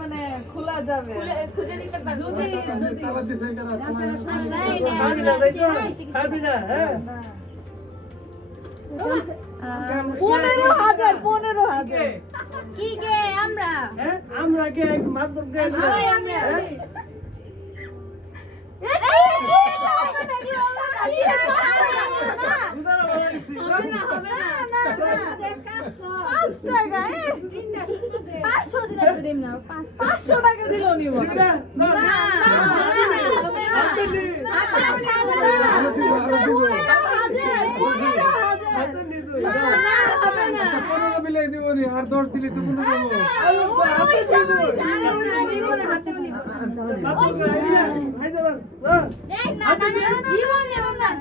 মানে খোলা যাবে খুঁজে দিতে পারবো যদি 15,000 কি গে আমরা আমরা গে মাধ্যম গে আর 10 দিলে তো কোনো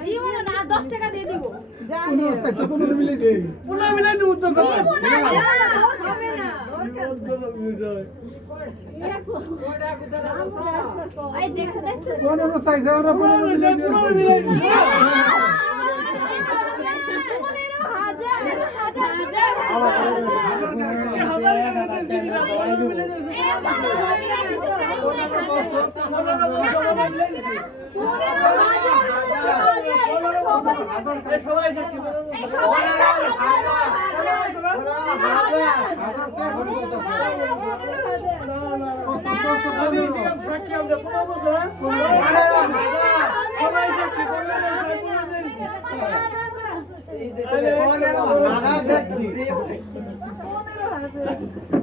জীবনে না 10 টাকা দিয়ে দিব কোনো মিলে দে পুরো মিলে দেব তো কোনো সাইজ আমরা পুরো মিলে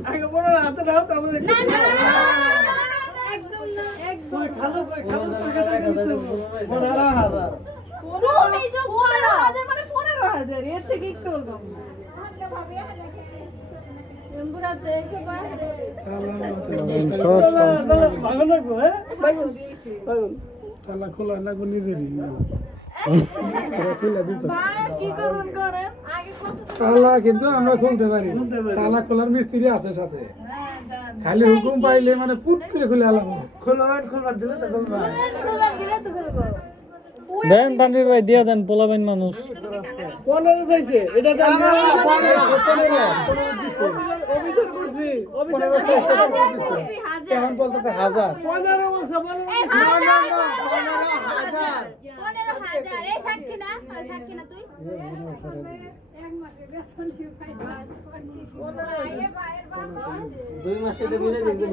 আগে বড় হাতে দাও তারপরে না না একদম না একদম খালো টাকা দিতে 15,000 তুমি যে 15,000 মানে 15,000 এর থেকে একটু কম এমবুরাতে কে বাইরে ভাগন লাগবে হ্যাঁ ভাগন তালা খোলা লাগবে নিজেরই খুলে দিত কি করুন করেন আগে কত তালা কিন্তু আমরা খুলতে পারি তালা খোলার মিস্ত্রি আছে সাথে খালি হুকুম পাইলে মানে পুট করে খুলে আলাম খোলবার দিলে তো খুলবা দেন তানভীর ভাই দিয়া দেন পোলাবেন মানুষ 15 চাইছে এটা দেন 15 দিছে অভিযোগ করছি অভিযোগ কেমন বলতেছে 1000 15 বলছে বলেন না না 15,000 এই সাক্ষী না তুই এক মাসে বেতন দি ভাই 2 মাসে তো মিলে দিবেন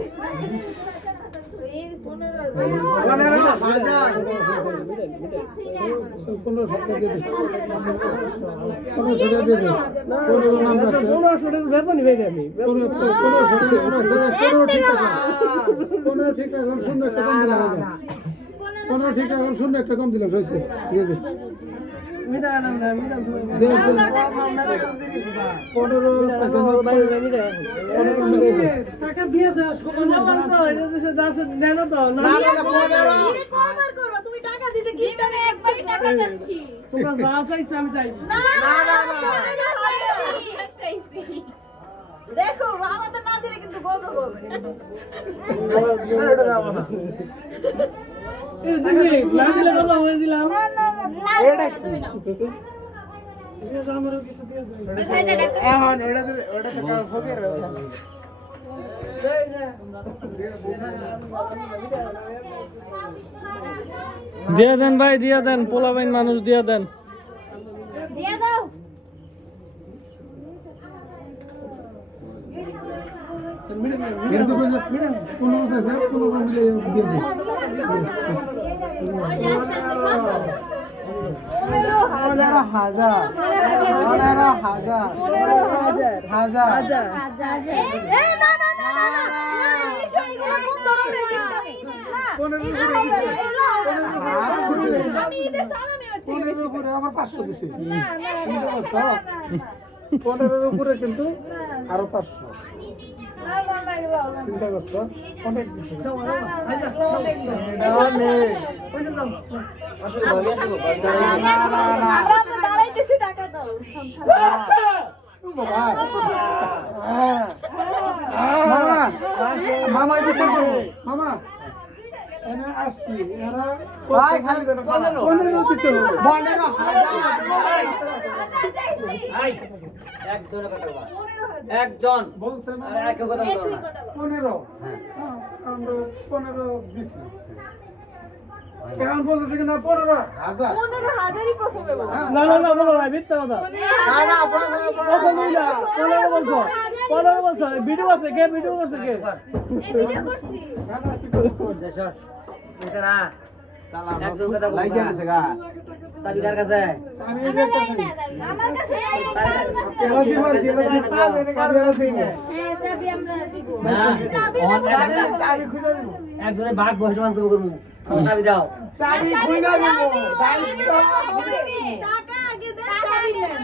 15 একটা কম দিলাম হয়েছে টাকা দিয়ে তুমি টাকা দিতে কি একবারই টাকা চাচ্ছি তোমার যা চাইছো আমি চাই দেখো আমাদের না দিলে কিন্তু গজব হবে না দিলে কথা হয়ে দিলাম এটা কি আমারও কিছু দিয়ে দেন এখন ওটা তো কাজ ফকির দিয়া দেন ভাই দিয়া দেন পোলাবেন মানুষ দিয়া দেন দিয়ে দাও কিন্তু কোনো আছে কোনো মিলে দিয়ে দিই 15 উপরে আবার 500 দিছি 15 উপরে কিন্তু আরো 500 চিন্তা করছো অনেক দিছি দাঁড়াইতেছি টাকা দাও মামা মামা এনে আসছি এরা ভাই খালি 15 দিতে হবে 15,000 এক ধরে কথা বল একজন বলছে আর একে কথা বলো না 15 হ্যাঁ আমরা 15 দিছি এখন বলতেছে কিনা 15,000 15,000ই প্রথমে বলো। না না না বলো ভাই মিথ্যা কথা না কখনোই না 15 বলছো 15 বলছো ভিডিও আছে কে ভিডিও আছে কে এই ভিডিও করছি দেশর এটারা একজন কথা বলো চাবি কার কাছে আমি আমরা জানি না যাবি আমার কাছে হ্যাঁ চাবি আমরা দিব না একজনে ভাগ বসে মান করবো চাবি দাও টাকা আগে দেন, চাবি নেন।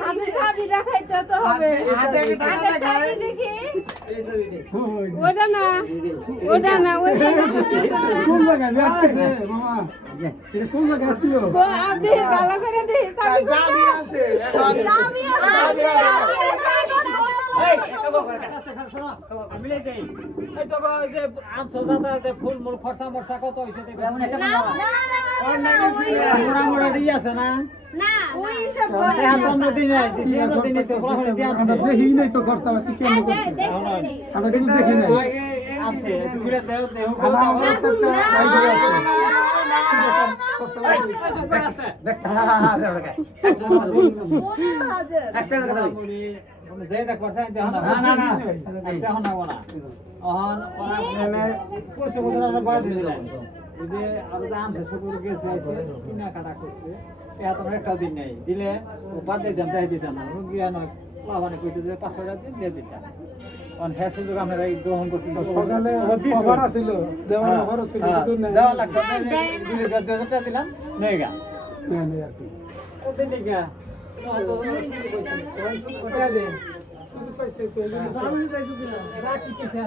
হাতে চাবি রাখাইতে তো হবে আগে চাবি দেখি ওটা না ওটা না ওটা কোন জায়গায় যাচ্ছে মামা এটা কোন জায়গায় ছিল আপনি ভালো করে দেখি চাবি আছে ফুল মূল খরচা মরচা কত হয়েছে না ওই হিসাব আমরা দেখি নাই তো খরচা কি কেমন করছে আমরা কিন্তু দেখি নাই একটা কথা একটা দিন নেই দিলে বাদ দিতাম তাই দিতাম না রুগিয়া নয় মানে কইতে যে 500 টাকা দিয়ে দিতাম অন হ্যাঁ সুযোগ আপনারা গ্রহণ করছেন সকালে অফার ছিল দেওয়ার অফার ছিল কিন্তু নেই দেওয়া লাগছে দিলে 1000 টাকা দিলাম নেই গা নেই আর কি ওদের নেই গা ওটা দে শুধু পয়সা তো আমি যাইতো কিনা রাখি পয়সা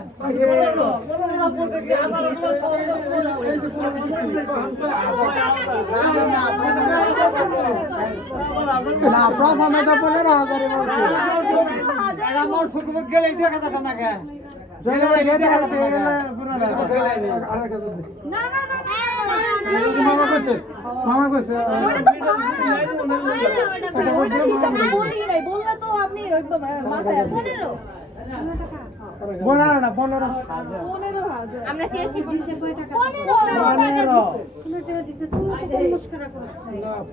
না প্রথমে তো 15,000 বলছি এরা মোর সুকুম গেলে 1000 টাকা না গা মামা কইছে ওটা হিসাব বলি নাই, বললে তো আপনি একদম মাথায় আসবে। 15 আমরা চেয়েছি 15 টাকা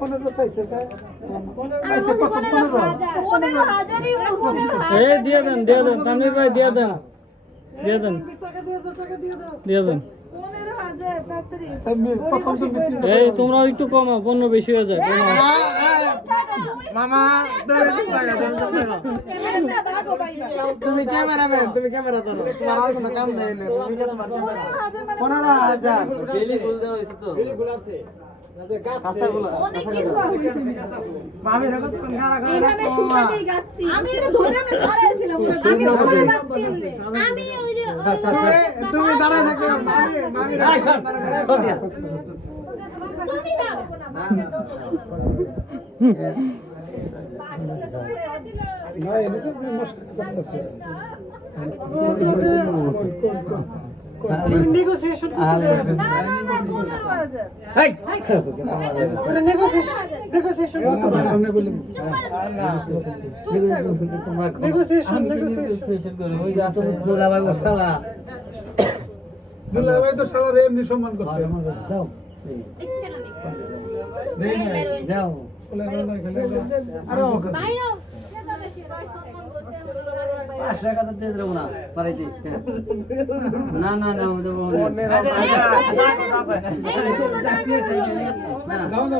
15 চাইছে চাইছে কত 15 15,000ই বলছি। এ দিয়ে দেন তানভীর ভাই দিয়ে দেন দিয়ে দেন 15,000 তাড়াতাড়ি। প্রথম তো বেশি এই তোমরাও একটু কমাও 15 বেশি হয়ে যায় কমাও মামা একটা ভাগও পাইবা। তুমি ক্যামেরাম্যান তুমি ক্যামেরা ধরো তোমার আর কোনো কাম নাই না তুমি কে তোমার 15,000 মানে 15,000 ডেলি ফুল দেওয়া হয়েছে তো অনেক কিছু হয়েছে। মামি রে কত গারা এইভাবে সুপাতেই গাচ্ছি আমি এটা ধরে আমি দাঁড়াইছিলাম। আমি ধরে পাচ্ছি এমনি। আমি ওই যে তুমি দাঁড়ায় থাকো মামি রে তুমি দাও না এটা তো নষ্ট করতেছে নেগোসিয়েশন না, 15,000 নেগোসিয়েশন আমরা বলি নেগোসিয়েশন দুলাভাই বসালা দুলাভাই তো সারা রে এমনি সম্মান করছে দাও দেখতে না দেই না দাও বলে না খেলে আরো বাইরে 5 টাকা তো দিয়ে দেবো না পারাইতে না না না ওদের যাও না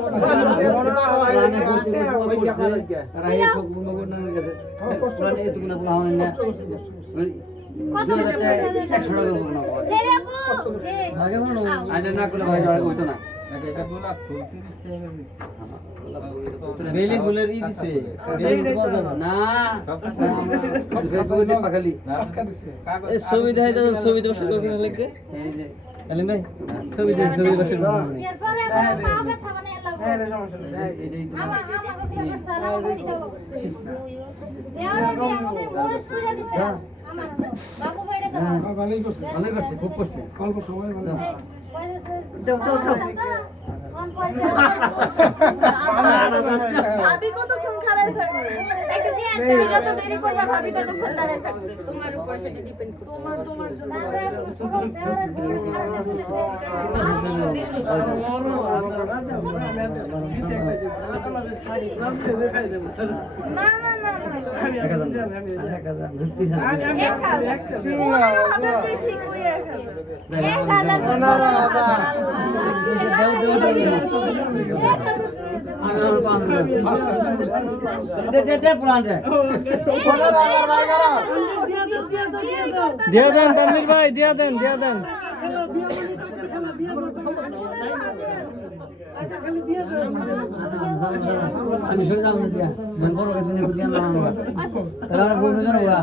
বেলি ফুলের ই দিছে না খালি এই ছবি দেখাই তো ছবি তো বসে করবে লাগবে এই যে আলিম ভাই ছবি দেখ ছবি বসে এরপরে আমার পা ব্যথা মানে এলাও আমার সালা বলি দাও বয়স পুরা দিছে আমার বাবু বাইরে দাও ভালোই করছে ভালোই করছে খুব করছে অল্প সময় ভালো দাও দাও দাও ভাবি কতক্ষণ খাড়ায় থাকবে? একটা দিয়ে আনতে হবে, যত দেরি করবে ভাবি ততক্ষণ দাঁড়ায় থাকবে, তোমার উপর সেটা ডিপেন্ড করবে। তোমার জন্য। না না না না। হাজার দিয়েছি, কই 1000? দিয়া দেন তানভীর ভাই, দিয়া দেন, দিয়া দেন। আমি সরে যাবো না দিয়া জন বড় করে দিনে দিয়া না আমরা তাহলে আমরা বই নজন ওরা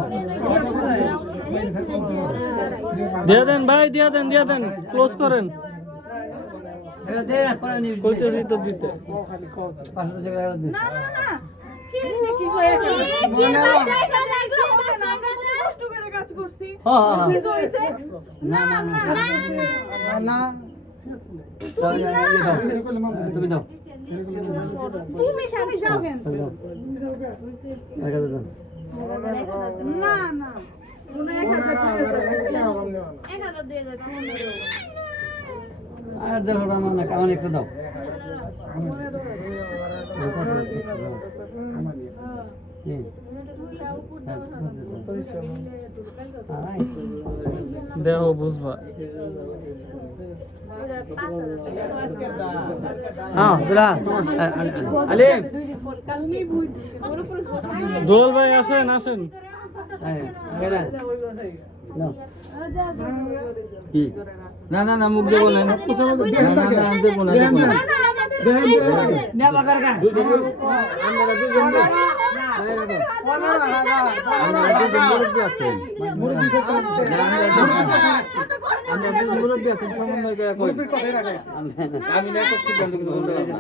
দিয়া দেন ভাই, দিয়া দেন, দিয়া দেন, ক্লোজ করেন। এটা দে না করে নি কইতেছি তো দিতে। 500 টাকা দে না না না। কি রে কি হয়ে গেল? আমরা কত কষ্ট করে কাজ করছি। হ্যাঁ কিছু হইছে? না না না তুমি দাও তুমি যাও কেন? এটা দাও না না। মনে 1000 আর দেখো আমার না কামান একটু দাও দেহ বুঝবা। হ্যাঁ বিলা আলিম দোল ভাই আসেন, আসেন। কি না না না মুখ দেবো না দেবো না আমি না একটা সিদ্ধান্ত কিছু বলতে পারবো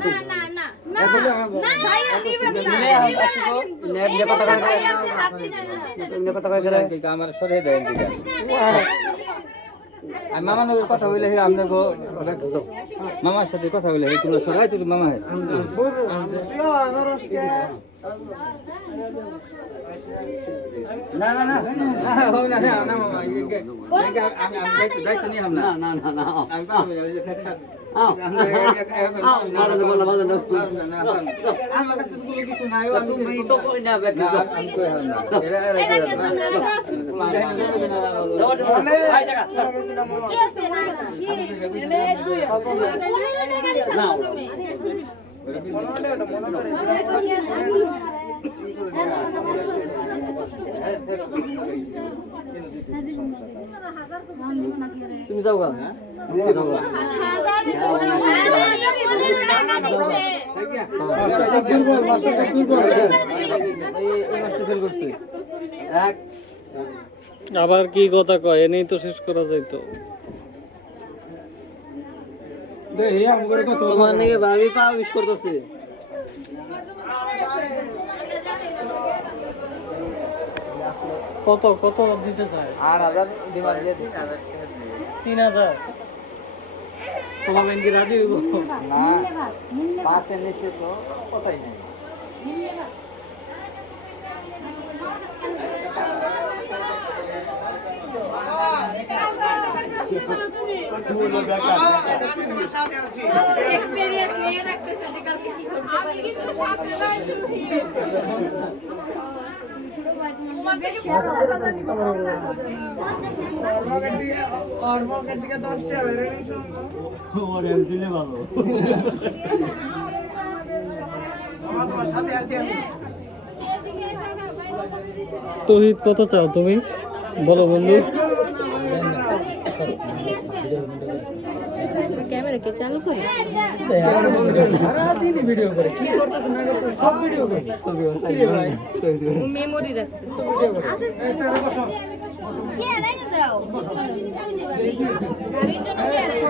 আমার সরে দেয় মামা নগর কথা বলে আমরা মামার সাথে কথা বলে তোমরা সবাই তো মামা হয় না না না না না না মামা আমি দায়িত্ব নিয়ে না না না না আমার কাছে কিছু নাই তুমি তো কই না তুমি যাও গা আবার কি কথা কয়, এনেই তো শেষ করা যাইতো। তোমার নাকি ভাবি পা উইশ করতেছে কত কত দিতে চায়? 8000 ডিমান্ড দিয়ে দিছে 3000। তোমার কি রাজি হইব? না 5 এর নিচে তো কথাই নাই এক্সপেরিয়েন্স নিয়ে রাখতেছে যে কালকে কি করতে পারি। আমি কিন্তু সামনে লাইন শুরু তৌহিদ কত চাও তুমি বলো বন্ধু? ক্যামেরা কে চালু করি সারাদিনই ভিডিও করে কি করতেছ না করতেছ সব ভিডিও করছে মেমোরি রাখতে কি আরে দাও আমি তো